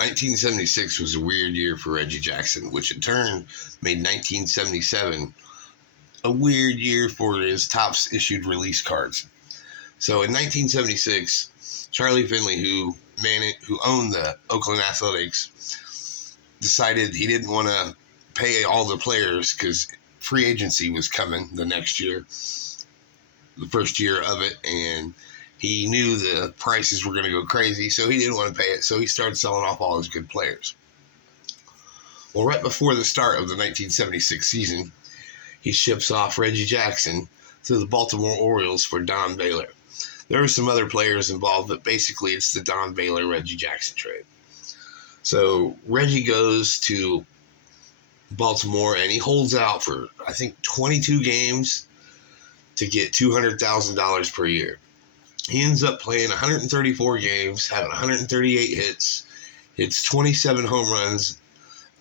1976 was a weird year for Reggie Jackson, which in turn made 1977 a weird year for his Topps issued release cards. So in 1976, Charlie Finley, who owned the Oakland Athletics, decided he didn't want to pay all the players because free agency was coming the next year, the first year of it, and he knew the prices were going to go crazy, so he didn't want to pay it, so he started selling off all his good players. Well, right before the start of the 1976 season, he ships off Reggie Jackson to the Baltimore Orioles for Don Baylor. There were some other players involved, but basically it's the Don Baylor-Reggie Jackson trade. So Reggie goes to Baltimore, and he holds out for, I think, 22 games to get $200,000 per year. He ends up playing 134 games, having 138 hits, hits 27 home runs,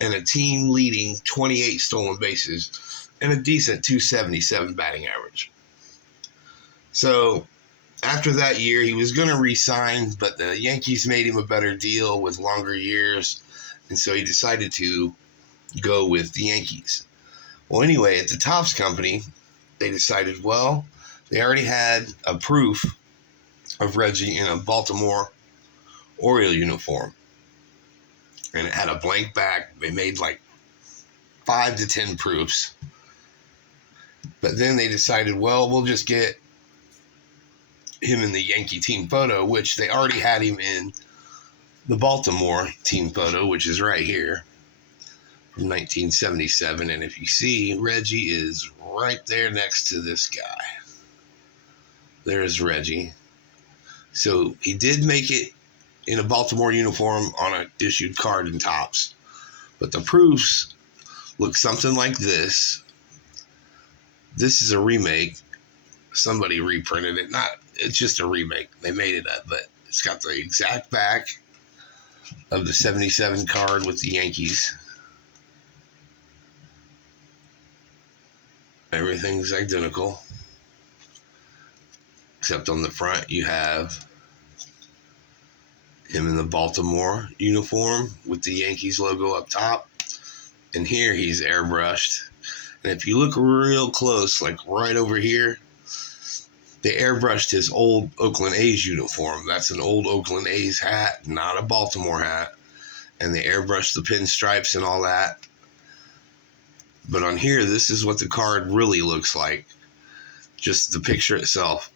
and a team-leading 28 stolen bases, and a decent .277 batting average. So after that year, he was going to re-sign, but the Yankees made him a better deal with longer years, and so he decided to go with the Yankees. Well, anyway, at the Topps company, they decided, well, they already had a proof of Reggie in a Baltimore Oriole uniform, and it had a blank back. They made like 5 to 10 proofs, but then they decided, well, we'll just get him in the Yankee team photo, which they already had him in the Baltimore team photo, which is right here from 1977. And if you see, Reggie is right there next to this guy. There's Reggie. So he did make it in a Baltimore uniform on an issued card in Topps, but the proofs look something like this. This is a remake. Somebody reprinted it. It's just a remake. They made it up, but it's got the exact back of the 77 card with the Yankees. Everything's identical, except on the front you have him in the Baltimore uniform with the Yankees logo up top, and here he's airbrushed. And if you look real close, like right over here, they airbrushed his old Oakland A's uniform. That's an old Oakland A's hat, not a Baltimore hat. And they airbrushed the pinstripes and all that. But on here, this is what the card really looks like. Just the picture itself.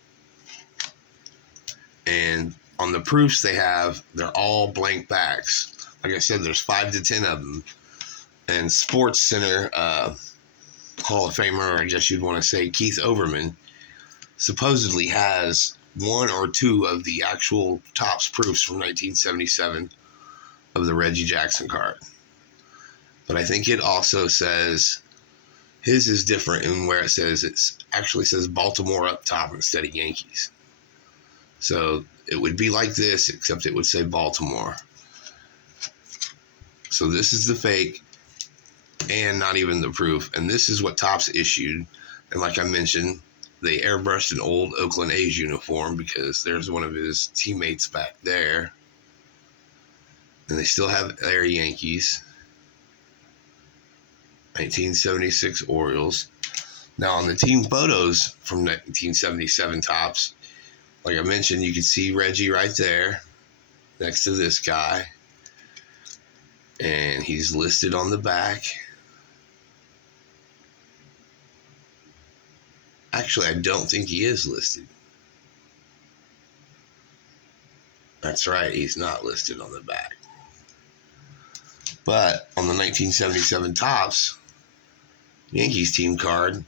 And on the proofs they're all blank backs. Like I said, there's 5 to 10 of them. And Sports Center Hall of Famer, or I guess you'd want to say Keith Overman, supposedly has 1 or 2 of the actual Topps proofs from 1977 of the Reggie Jackson card. But I think it also says his is different in where it actually says Baltimore up top instead of Yankees. So it would be like this, except it would say Baltimore. So this is the fake and not even the proof. And this is what Topps issued. And like I mentioned, they airbrushed an old Oakland A's uniform because there's one of his teammates back there. And they still have their Yankees. 1976 Orioles. Now on the team photos from 1977 Topps, like I mentioned, you can see Reggie right there next to this guy. And he's listed on the back. Actually, I don't think he is listed. That's right, he's not listed on the back. But on the 1977 Topps Yankees team card,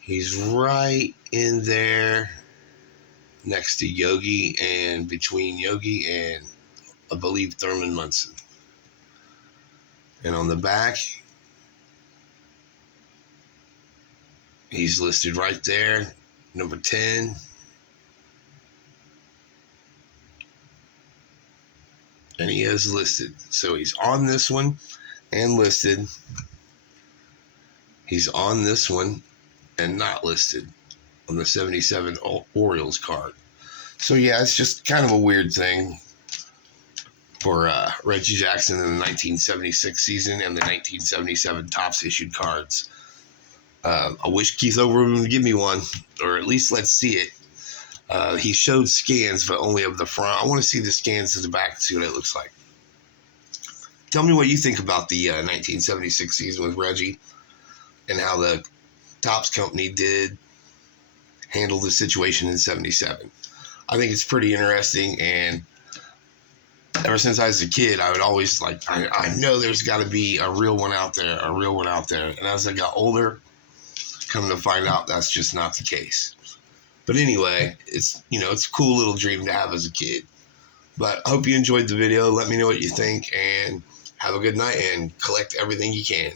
he's right in there next to Yogi and between Yogi and, I believe, Thurman Munson. And on the back, he's listed right there, number 10. And he is listed. So he's on this one and listed. He's on this one and not listed on the 77 Orioles card. So yeah, it's just kind of a weird thing. for Reggie Jackson in the 1976 season and the 1977 Topps issued cards. I wish Keith Overwood would give me one, or at least let's see it. He showed scans, but only of the front. I want to see the scans of the back and see what it looks like. Tell me what you think about the 1976 season with Reggie and how the Topps company did handle the situation in 77. I think it's pretty interesting, and ever since I was a kid, I would always I know there's got to be a real one out there, And as I got older, come to find out that's just not the case. But anyway, it's a cool little dream to have as a kid. But I hope you enjoyed the video. Let me know what you think, and have a good night, and collect everything you can.